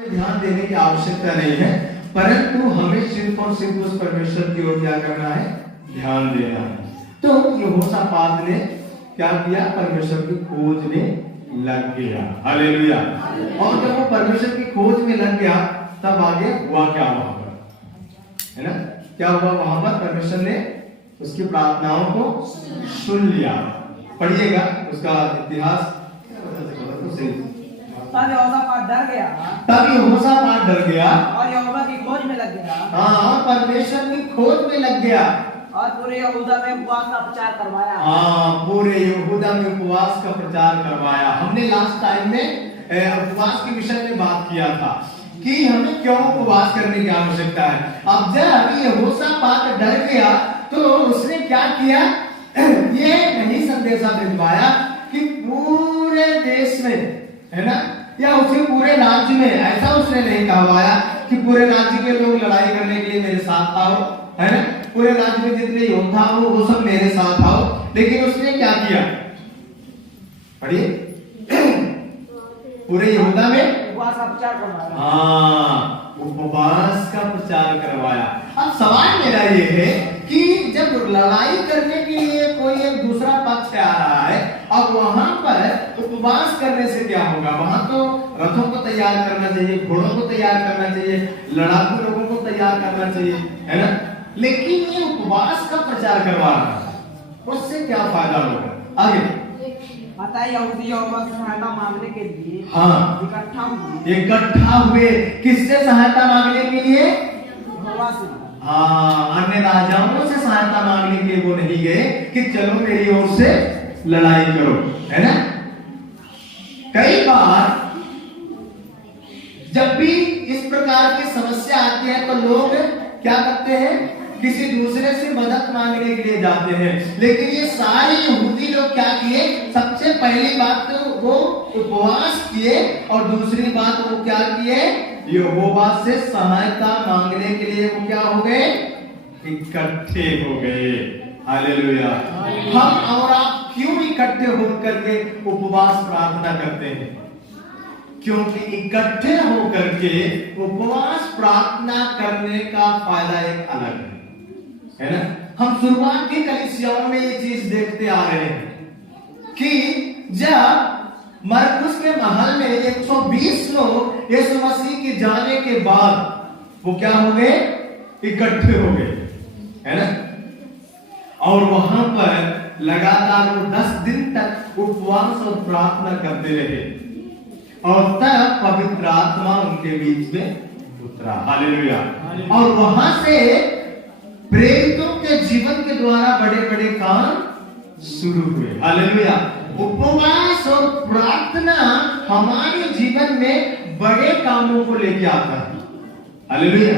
ध्यान देने की आवश्यकता नहीं है, परंतु हमें सिर्फ और सिर्फ उस परमेश्वर की ओर क्या करना है, ध्यान देना है। तो यहोशापात ने क्या किया, परमेश्वर की खोज में लग गया। हालेलुया। और जब वो परमेश्वर की खोज में लग गया तब आगे हुआ क्या वहां पर, है ना, क्या हुआ वहां पर, परमेश्वर ने उसकी प्रार्थनाओं को सुन लिया। पढ़िएगा उसका इतिहास। तब यहोशापात डर गया, डर गया और यहोवा की खोज में लग गया। हाँ, परमेश्वर की खोज में लग गया और पूरे यहूदा में उपवास का प्रचार करवाया। हाँ, पूरे यहूदा में उपवास का प्रचार करवाया। हमने लास्ट टाइम में उपवास के विषय में बात किया था कि हमें क्यों उपवास करने की आवश्यकता है। अब जब यहोशापात डर गया तो उसने क्या किया, ये नहीं संदेशा भिजवाया कि पूरे देश में, है ना, या उसे पूरे राज्य में, ऐसा उसने नहीं कहवाया कि पूरे राज्य के लोग लड़ाई करने के लिए मेरे साथ आओ, है ना, पूरे राज्य में जितने योद्धा हो वो सब मेरे साथ आओ। लेकिन उसने क्या किया, पढ़िए, पूरे यहूदा में उपवास का प्रचार करवाया। हाँ, उपवास का प्रचार करवाया। अब सवाल मेरा ये है कि जब लड़ाई करने के लिए कोई एक दूसरा पक्ष आ रहा है, अब वहां पर उपवास करने से क्या होगा, वहां तो रथों को तैयार करना चाहिए, घोड़ों को तैयार करना चाहिए, लड़ाकू लोगों को तैयार करना चाहिए, है ना, लेकिन ये उपवास का प्रचार करवा रहा है, उससे क्या फायदा होगा आगे। अतः यहूदी यहोवा की सहायता मांगने के लिए हाँ, इकट्ठा हुए। किससे सहायता मांगने के लिए, यहोवा से। हाँ, अन्य राजाओं से सहायता मांगने के लिए वो नहीं गए कि चलो मेरी ओर से लड़ाई करो, है ना। कई बार जब भी इस प्रकार की समस्या आती है तो लोग क्या करते हैं, किसी दूसरे से मदद मांगने के लिए जाते हैं। लेकिन ये सारे यहूदी लोग क्या किए, सबसे पहली बात तो वो उपवास किए और दूसरी बात वो क्या किए, यहोवा से सहायता मांगने के लिए वो क्या हो गए, इकट्ठे हो गए। हालेलुया। हम और आप क्यों इकट्ठे होकर के उपवास प्रार्थना करते हैं, क्योंकि इकट्ठे होकर के उपवास प्रार्थना करने का फायदा एक अलग है ना। हम शुरुआत की कलीसियाओं में ये चीज देखते आ रहे हैं कि जब मरकुस के महल में 120 लोग यीशु मसीह के जाने के बाद वो क्या हो गए, इकट्ठे हो गए, है ना, और वहां पर लगातार वो 10 दिन तक उपवास और प्रार्थना करते रहे और तब पवित्र आत्मा उनके बीच में उतरा। हालेलुया। और वहां से प्रेरितों के जीवन के द्वारा बड़े बड़े काम शुरू हुए। हालेलुया। उपवास और प्रार्थना हमारे जीवन में बड़े कामों को लेके आता है। हालेलुया।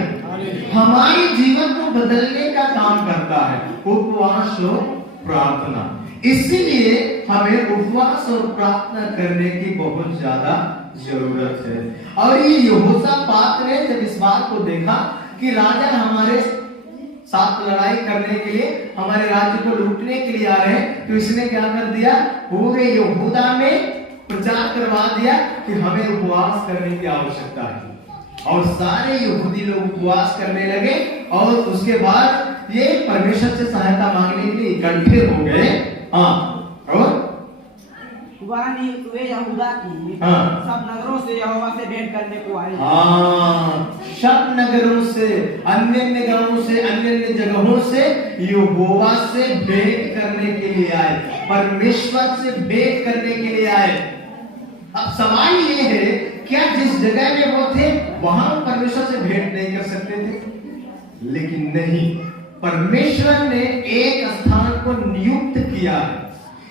हमारे जीवन को बदलने का काम करता है उपवास और प्रार्थना। इसीलिए हमें उपवास और प्रार्थना करने की बहुत ज्यादा जरूरत है। और ये यहोशापात ने जब इस बात को देखा कि राजा हमारे साथ लड़ाई करने के लिए, हमारे राज्य को लूटने के लिए आ रहे हैं, तो इसने क्या कर दिया, पूरे यहूदा में प्रचार करवा दिया कि हमें उपवास करने की आवश्यकता है। और सारे यहूदी लोग उपवास करने लगे और उसके बाद ये परमेश्वर से सहायता मांगने के लिए इकट्ठे हो गए। हाँ, और वे यहूदा की सब नगरों से यहोवा से भेंट करने को आए। हाँ, सब नगरों से, अन्य गांवों से, अन्य जगहों से यहोवा से भेंट करने के लिए आए, परमेश्वर से भेंट करने के लिए आए। अब सवाल ये है, क्या जिस जगह में वो थे वहां परमेश्वर से भेंट नहीं कर सकते थे? लेकिन नहीं, परमेश्वर ने एक स्थान को नियुक्त किया है।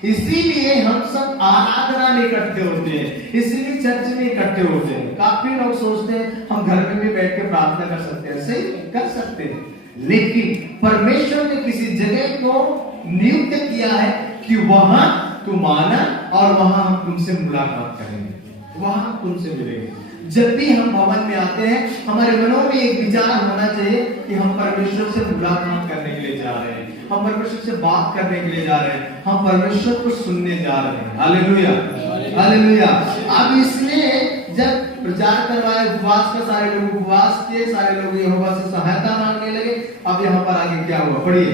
इसीलिए हम सब आराधना में इकट्ठे होते हैं, इसीलिए चर्च में इकट्ठे होते हैं। काफी लोग सोचते हैं हम घर में भी बैठ के प्रार्थना कर सकते हैं, सही कर सकते हैं, लेकिन परमेश्वर ने किसी जगह को नियुक्त किया है कि वहां तुम आना और वहां हम तुमसे मुलाकात करेंगे, वहां तुमसे मिलेंगे। जब भी हम भवन में आते हैं, हमारे मनों में एक विचार होना चाहिए कि हम परमेश्वर से मुलाकात करने के लिए जा रहे हैं, हम परमेश्वर से बात करने के लिए जा रहे हैं, हम परमेश्वर को सुनने जा रहे हैं। Hallelujah, hallelujah. अब इसलिए जब प्रचार करवाए उपवास का, सारे लोग उपवास किए, सारे लोग यहोवा से सहायता मांगने लगे। अब यहाँ पर आगे क्या हुआ, पढ़िए।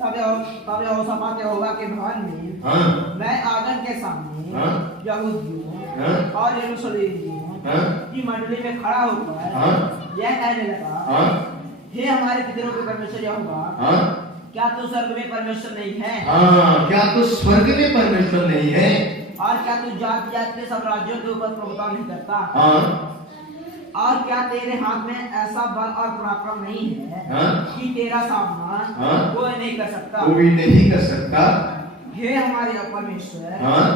तब यहोशापात यहोवा के भवन में हाँ, नए आंगन के सामने हाँ, यहूदियों हाँ, और यरूशलेमियों हाँ, की मंडली में खड़ा होकर हाँ, यह कहने लगा, हाँ, हे हमारे पितरों के परमेश्वर यहोवा, हाँ, क्या तू स्वर्ग में परमेश्वर नहीं है? हाँ, क्या तू स्वर्ग में परमेश्वर नहीं है? और क्या तू जाति जाति के सब राज्यों के ऊपर प्रभुता नहीं करता? हाँ, और क्या तेरे हाथ में ऐसा बल और पराक्रम नहीं है हाँ, कि तेरा सामना हाँ, कोई नहीं कर सकता? कोई नहीं कर सकता। हे हमारे परमेश्वर, हाँ,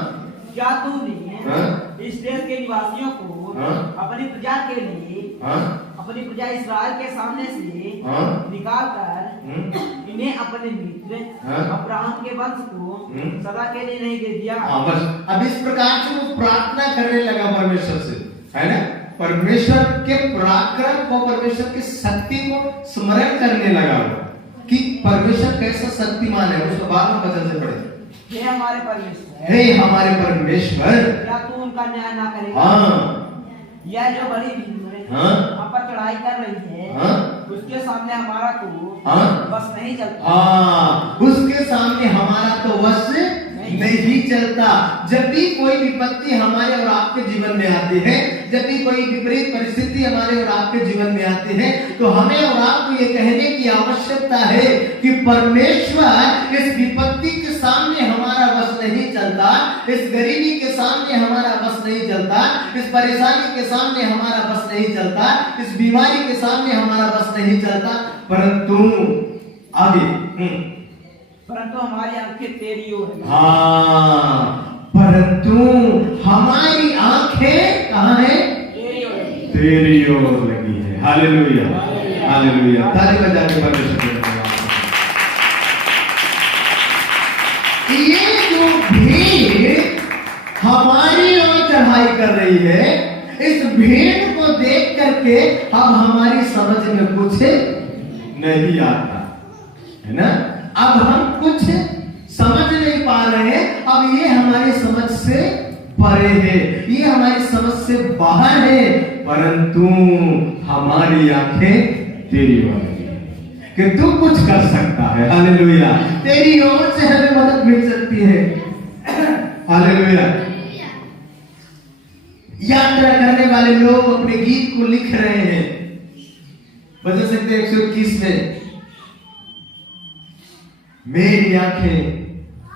क्या तूने हाँ, इस देश के निवासियों को हाँ, अपनी प्रजा के लिए, हाँ, अपनी प्रजा इस्राएल के सामने से हाँ, निकाल कर इन्हें अपने मित्र हाँ, अब्राहम के वंश को सदा के लिए नहीं दे दिया? हाँ, बस अब इस प्रकार से वो प्रार्थना करने लगा परमेश्वर से, है ना? परमेश्वर के पराक्रम को, परमेश्वर की शक्ति को स्मरण करने लगा वो कि परमेश्वर कैसा शक्तिमान है। उसको बाद में वचन से पढ़े। हे हमारे परमेश्वर, हे हमारे परमेश्वर, क्या तू उनका न्याय ना करेगा? हाँ, यह जो बड़ी भीड़ हाँ, हम पर चढ़ाई कर रही है, हाँ, उसके सामने हमारा तो हाँ, बस नहीं चलता। हाँ, उसके सामने हमारा तो वश नहीं चलता। जब भी कोई विपत्ति हमारे और आपके जीवन में आती है, जब भी कोई विपरीत परिस्थिति हमारे और आपके जीवन में आती है, तो हमें और आपको ये कहने की आवश्यकता है कि परमेश्वर इस विपत्ति के सामने हमारा वश नहीं चलता, इस गरीबी के सामने हमारा वश नहीं चलता, इस परेशानी के सामने हमारा वश नहीं चलता, इस बीमारी के सामने हमारा वश नहीं चलता, परंतु आगे परंतु हमारी आंखें तेरी ओर है। हाँ, परंतु हमारी आंखें कहाँ है? तेरी ओर है। तेरी ओर लगी है। Hallelujah, hallelujah. ताली बजा के परमेश्वर को धन्यवाद। ये जो भीड़ हमारी ओर चढ़ाई कर रही है, इस भीड़ को देख करके अब हमारी समझ में कुछ नहीं आता, है ना? अब हम कुछ समझ नहीं पा रहे हैं। अब ये हमारी समझ से परे है, ये हमारी समझ से बाहर है, परंतु हमारी आंखें तेरी ओर है कि तू कुछ कर सकता है। हालेलुया, तेरी ओर से हमें मदद मिल सकती है। हालेलुया। यात्रा करने वाले लोग अपने गीत को लिख रहे हैं, बता सकते 121 में, मेरी आंखें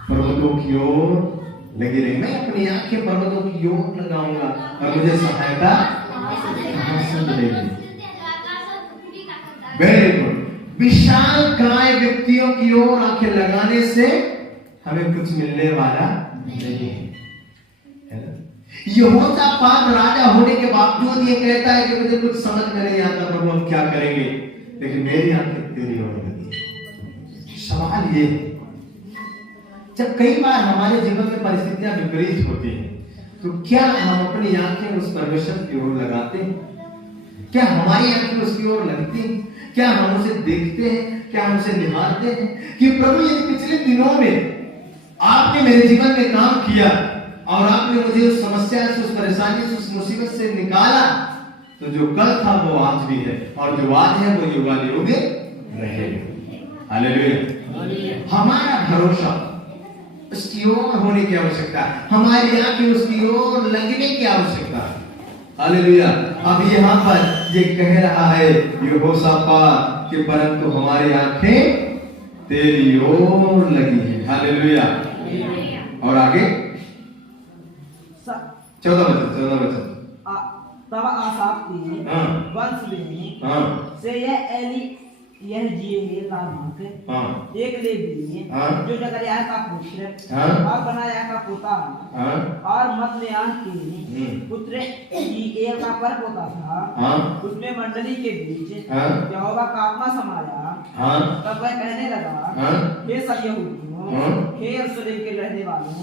पर्वतों की ओर लगी रही। मैं अपनी आंखें पर्वतों की ओर लगाऊंगा और मुझे सहायता कहां से मिलेगी? Very good. विशाल काय व्यक्तियों की ओर आंखें लगाने से हमें कुछ मिलने वाला नहीं है। यहोशापात राजा होने के बावजूद ये कहता है कि मुझे कुछ समझ में नहीं आता, प्रभु हम क्या करेंगे, लेकिन मेरी आंखें तेरी ओर लगी है। सवाल ये, जब कई बार हमारे जीवन में परिस्थितियां विपरीत होती हैं, तो क्या हम अपनी आंखें उस परमेश्वर की ओर लगाते हैं? क्या हमारी आंखें उसकी ओर लगती हैं? क्या हम उसे देखते हैं? क्या हम उसे निहारते हैं कि प्रभु यदि पिछले दिनों में आपने मेरे जीवन में काम किया और आपने मुझे उस समस्या से, उस परेशानी से, उस मुसीबत से निकाला, तो जो कल था वो आज भी है, और जो आज है वो युगानुयुग रहेगा। हालेलुया। हमारा भरोसा उसकी ओर होने की आवश्यकता है, हमारी आंखें उसकी ओर लगने की आवश्यकता है। हालेलुया। अब यहाँ पर ये कह रहा है यहोशापात कि परंतु हमारी आंखें तेरी ओर लगी है। हालेलुया। और आगे 14 वचन। तब आसाफ के वंश में से यह जीएल नामक एक लेवी जो जकरयाह का पुत्र और बनायाह का पोता और मत्तनियाह के पुत्र ईएल का परपोता था, उसने मंडली के बीच यहोवा का आत्मा समाया। तब वह कहने लगा, हे सब यहूदियों, हे यरूशलेम के रहने वालों,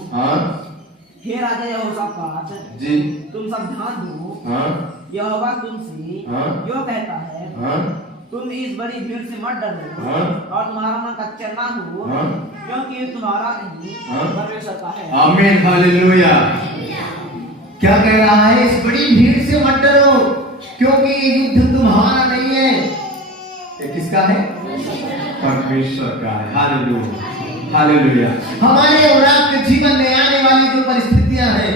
हे राजा यहोशापात जी, तुम सब ध्यान दो। यहोवा तुमसे यो कहता है, तुम इस बड़ी भीड़ से मत डरो और तुम्हारा मन कच्चा ना हो, क्योंकि ये तुम्हारा नहीं परमेश्वर का है। आमीन। हालेलुया। क्या कह रहा है? इस बड़ी भीड़ से मत डरो, क्योंकि युद्ध तुम्हारा नहीं है, ये किसका है? परमेश्वर का है। Hallelujah, hallelujah. हमारे और आपके जीवन में आने वाली जो परिस्थितियां हैं,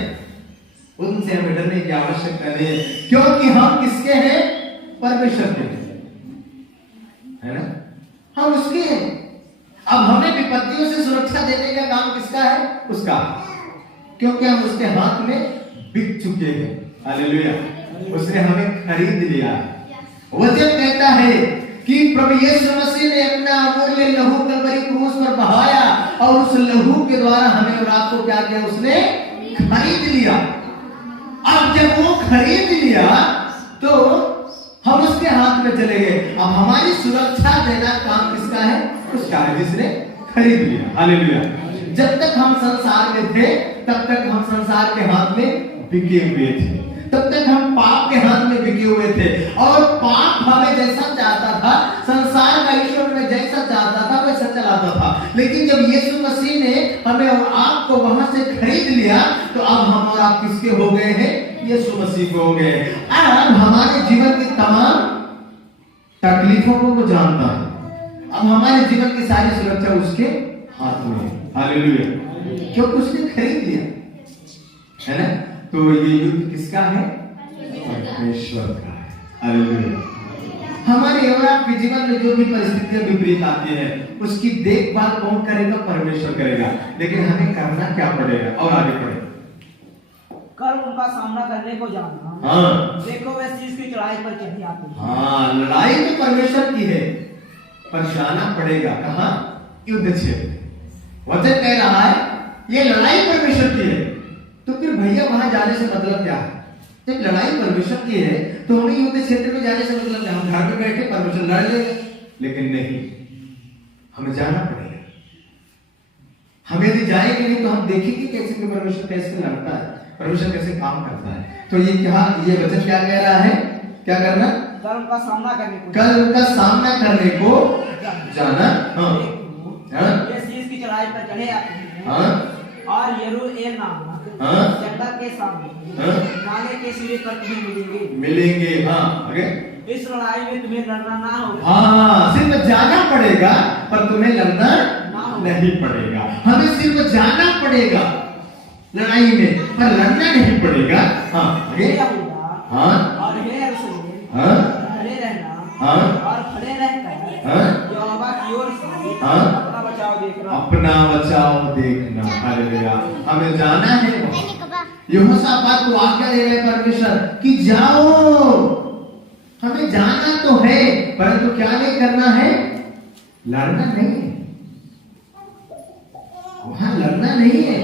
उनसे हमें डरने की आवश्यकता नहीं है, क्योंकि हम किसके हैं? परमेश्वर के है ना, हम उसके हैं। अब हमें विपत्तियों से सुरक्षा देने का काम किसका है? उसका, क्योंकि हम उसके हाथ में बिक चुके हैं। हालेलुया, उसने हमें खरीद लिया। वचन कहता है कि प्रभु यीशु मसीह ने अपना अमूल्य लहू कलवरी क्रूस पर बहाया, और उस लहू के द्वारा हमें और आपको क्या किया? उसने खरीद लिया। अब जब वो खरीद लिया तो हम उसके हाथ में चले गए। अब हमारी सुरक्षा देना काम किसका है? उसका है, जिसने खरीद लिया। हालेलुया। जब तक हम संसार में थे, तब तक हम संसार के हाथ में बिके हुए थे, तब तक हम पाप के हाथ में बिके हुए थे, और पाप हमें जैसा चाहता था, संसार का ईश्वर में जैसा चाहता था वैसा चलाता था। लेकिन जब यीशु मसीह ने हमें और आपको वहां से खरीद लिया, तो अब हम और आप किसके हो गए हैं? यीशु मसीह को हो गए। अब हमारे जीवन की तमाम तकलीफों को वो जानता है। अब हमारे जीवन की सारी सुरक्षा उसके हाथ में है। हालेलुया, क्योंकि उसने खरीद लिया है ना। तो ये युद्ध किसका है? परमेश्वर का है। हालेलुया। हमारे और आपके जीवन में जो भी परिस्थितियां विपरीत आती हैं, उसकी देखभाल कौन करेगा? परमेश्वर करेगा। लेकिन हमें करना क्या पड़ेगा? और आगे बढ़े, कर उनका सामना करने को जानना। हाँ, देखो वह शीश की चढ़ाई पर चढ़ी आती है। हाँ, लड़ाई तो परमेश्वर की है, पर जाना पड़ेगा कहाँ? युद्ध क्षेत्र। वचन कह रहा है ये लड़ाई परमेश्वर की है, तो फिर भैया वहां जाने से मतलब क्या है? जब लड़ाई परमेश्वर की है तो हमें युद्ध क्षेत्र में जाने से मतलब क्या? हम घर में बैठे परमेश्वर लड़ लेंगे, लेकिन नहीं, हमें जाना पड़ेगा। हम यदि जाएंगे नहीं तो हम देखेंगे कैसे कि परमेश्वर कैसे लड़ता है, परमेश्वर कैसे काम करता है। तो ये क्या, ये वचन क्या कह रहा है? क्या करना? कल उनका सामना करने को, कल उनका सामना करने को जाना। हाँ, हाँ, ये शीश की चढ़ाई पर चढ़े आते हैं। हाँ, और यरूएल नामक जंगल के सामने नाले के सिरे पर तुम्हें मिलेंगे। हाँ, आगे, इस लड़ाई में तुम्हें लड़ना ना होगा। हाँ, सिर्फ जाना पड़ेगा, पर तुम्हें लड़ना नहीं पड़ेगा। हमें सिर्फ जाना पड़ेगा लड़ाई में, पर लड़ना नहीं पड़ेगा। हाँ, आगे, हाँ, और हे यरूशलेम, हाँ, खड़े रहना, हाँ, और खड़े रहकर हाँ, यहोवा की ओर से हाँ, अपना बचाव देखना, अपना बचाव देखना। हालेलुया, हमें जाना है। यहोशापात को आज्ञा दे रहे परमेश्वर कि जाओ, हमें जाना तो है, परंतु क्या नहीं करना है? लड़ना नहीं है, वहां लड़ना नहीं है।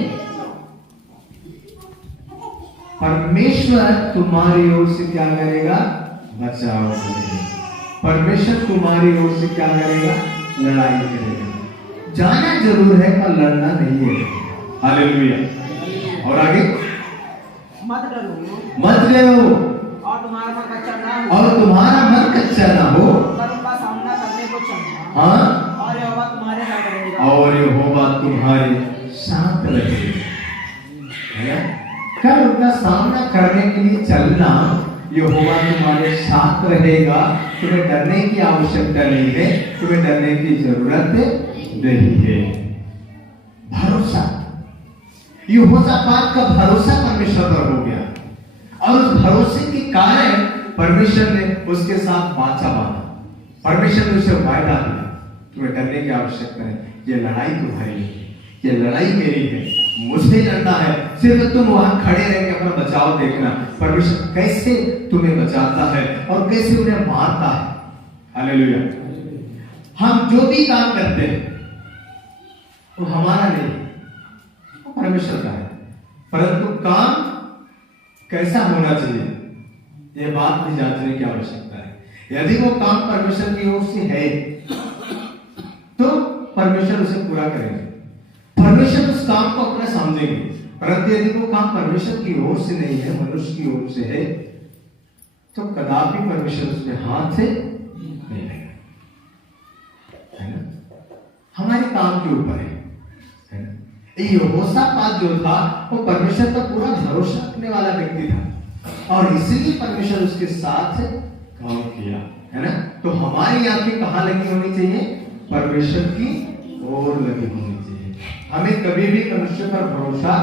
परमेश्वर तुम्हारी ओर से क्या करेगा? बचाव करेगा। परमेश्वर तुम्हारी ओर से क्या करेगा? लड़ाई करेगा। जाना जरूर है, पर लड़ना नहीं है। हालेलुया। और आगे, मत डरो, मत डरो, और तुम्हारा मन कच्चा ना हो, और तुम्हारा मन कच्चा ना हो, पर उनका सामना करने को चलना। हाँ, और यहोवा तुम्हारे साथ रहेगा, और यहोवा तुम्हारे साथ रहेगा। कल उनका सामना करने के लिए चलना, यहोवा तुम्हारे साथ रहेगा। तुम्हें डरने की आवश्यकता नहीं है, तुम्हें डरने की जरूरत नहीं है। भरोसा, यहोशापात का भरोसा परमेश्वर पर हो गया, और उस भरोसे के कारण परमेश्वर ने उसके साथ वाचा बांधा। परमेश्वर ने उसे वायदा दिया, तुम्हें डरने की आवश्यकता नहीं, ये लड़ाई तुम्हारी है, ये लड़ाई मेरी है, मुझे लड़ना है। सिर्फ तुम वहां खड़े रह के अपना बचाव देखना, परमेश्वर कैसे तुम्हें बचाता है और कैसे उन्हें मारता है। हालेलुया। हम जो भी काम करते हैं वो हमारा नहीं, वो परमेश्वर का है, परंतु काम कैसा होना चाहिए ये बात भी जांचने की आवश्यकता है। यदि वो काम परमेश्वर की ओर से है तो परमेश्वर उसे पूरा करेंगे, परमेश्वर उस काम को अपना समझेंगे। परंतु यदि वो काम परमेश्वर की ओर से नहीं है, मनुष्य की ओर से है, तो कदापि परमेश्वर उसमें हाथ से नहीं लेगा, है ना। हमारे काम के ऊपर है ना। यहोशापात जो था वो परमेश्वर पर पूरा भरोसा रखने वाला व्यक्ति था और इसलिए परमेश्वर उसके साथ काम किया, है ना। तो हमारी आंखें कहाँ लगी होनी चाहिए? परमेश्वर की ओर लगी होनी चाहिए। हमें कभी भी मनुष्य पर भरोसा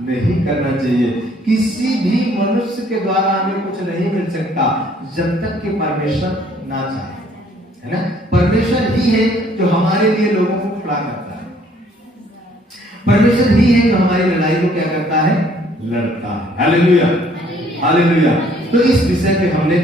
नहीं करना चाहिए। किसी भी मनुष्य के द्वारा हमें कुछ नहीं मिल सकता जब तक कि परमेश्वर ना चाहे, है ना। परमेश्वर ही है जो हमारे लिए लोगों को खड़ा करता है, परमेश्वर ही है जो हमारी लड़ाई को क्या करता है? लड़ता है। Hallelujah, hallelujah. तो इस विषय पे हमने